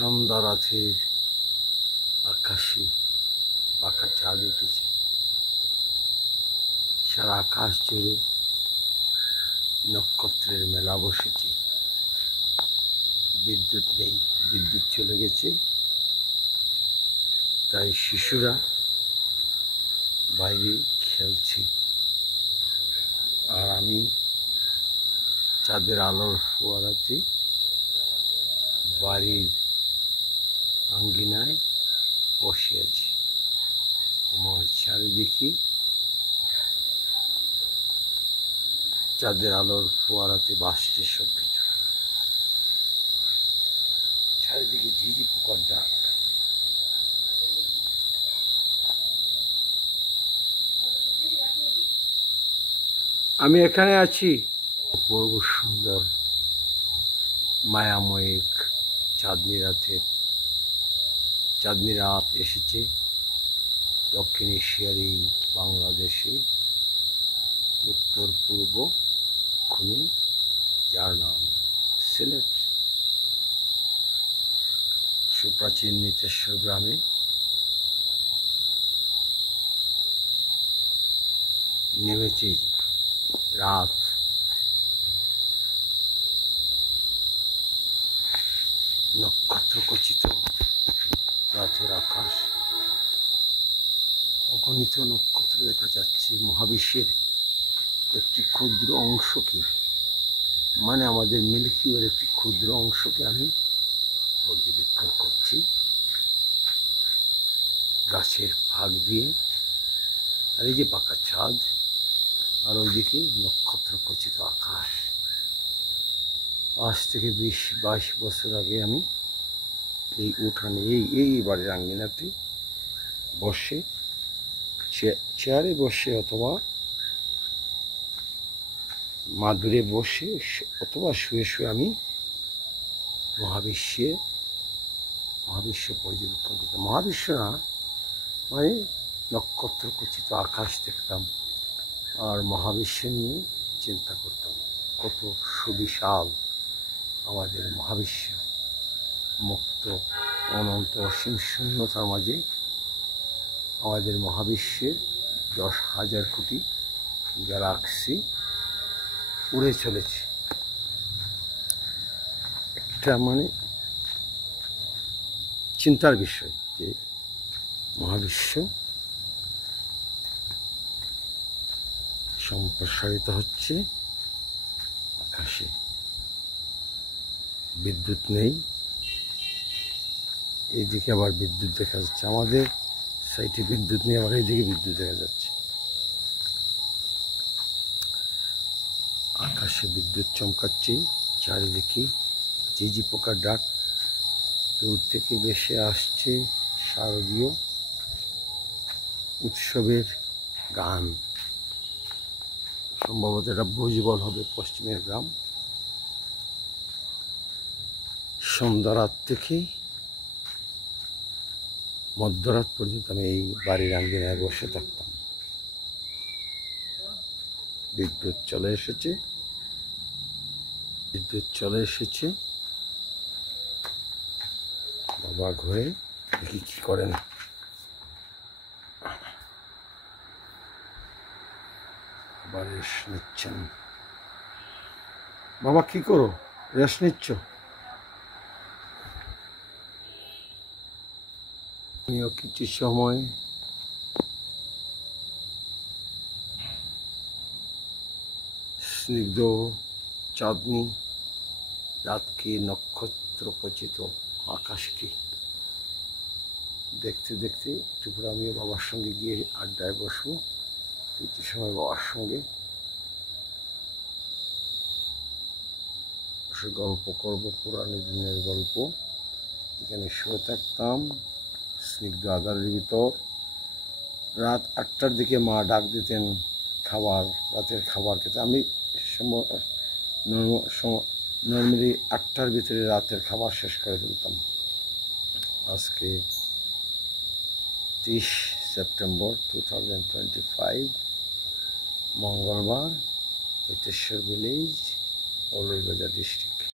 সন্ধ্যা রাতের আকাশে পাকা চাঁদ উঠেছে। সারা আকাশ জুড়ে নক্ষত্রের মেলা বসেছে। বিদ্যুৎ নেই, বিদ্যুৎ চলে গেছে, তাই শিশুরা বাইরে খেলছে। আর আমি চাঁদের আলোর ফোয়ারাতে বাড়ির আঙ্গিনায় বসে আছি। আমার চারিদিকে চাঁদের আলোর ফোয়ারাতে ভাসছে সবকিছু। চারিদিকে ঝিঝি পোকার ডাক। আমি এখানে আছি। অপূর্ব সুন্দর মায়াময়িক চাঁদনি রাত এসেছে দক্ষিণ এশিয়ার এই বাংলাদেশে, উত্তর পূর্ব খুনি, যার নাম সিলেট। সুপ্রাচীন নিতেশ্বর গ্রামে নেমেছে রাত। নক্ষত্রখচিত রাতের আকাশ, অগণিত নক্ষত্র দেখা যাচ্ছে। মহাবিশ্বের একটি ক্ষুদ্র অংশকে, মানে আমাদের মিল্কি ওয়ের একটি ক্ষুদ্র অংশকে আমি পর্যবেক্ষণ করছি গাছের ফাঁক দিয়ে। আর এই যে পাকা চাঁদ, আর ওইদিকে নক্ষত্রখচিত আকাশ। আজ থেকে 20-22 বছর আগে আমি এই উঠানে, এই বাড়ির আঙ্গিনাতে বসে, চেয়ারে বসে অথবা মাদুরে বসে অথবা শুয়ে শুয়ে আমি মহাবিশ্ব পর্যবেক্ষণ করতাম। মহাবিশ্ব না, মানে নক্ষত্রখচিত আকাশ দেখতাম আর মহাবিশ্ব নিয়ে চিন্তা করতাম। কত সুবিশাল আমাদের মহাবিশ্ব, মুক্ত অনন্ত অসীম শূন্যতার মাঝে আমাদের মহাবিশ্বের 10,000 কোটি গ্যালাক্সি উড়ে চলেছে। একটা মানে চিন্তার বিষয় যে মহাবিশ্ব সম্প্রসারিত হচ্ছে আকাশে। বিদ্যুৎ নেই, এইদিকে আবার বিদ্যুৎ দেখা যাচ্ছে। আমাদের সাইডে বিদ্যুৎ নেই, আবার এইদিকে বিদ্যুৎ দেখা যাচ্ছে। আকাশে বিদ্যুৎ চমকাচ্ছে, চারিদিকে ঝিঝি পোকার ডাক। দূর থেকে ভেসে আসছে শারদীয় উৎসবের গান। সম্ভবত এটা ভুজবল হবে, পশ্চিমের গ্রাম। সন্ধ্যা রাত থেকে মধ্যরাত পর্যন্ত আমি এই বাড়ির আঙ্গিনায় বসে থাকতাম। বিদ্যুৎ চলে এসেছে। বাবা ঘরে দেখি কি করেন। আবার রেস্ট নিচ্ছেন। বাবা কি করো, রেস্ট নিচ্ছ? আমিও কিছু সময় স্নিগ্ধ চাঁদনি রাতকে, নক্ষত্রখচিত আকাশকে দেখতে দেখতে একটু করে আমিও বাবার সঙ্গে গিয়ে আড্ডায় বসবো। কিছু সময় বাবার সঙ্গে বসে গল্প করবো, পুরানো দিনের গল্প। এখানে শুয়ে থাকতাম স্নিগ্ধ আধারের ভিতর। রাত 8টার দিকে মা ডাক দিতেন রাতের খাবার খেতে। আমি নর্মালি 8টার ভিতরে রাতের খাবার শেষ করে ফেলতাম। আজকে 30 সেপ্টেম্বর 2025, মঙ্গলবার, নিতেশ্বর ভিলেজ, মৌলভীবাজার ডিস্ট্রিক্ট।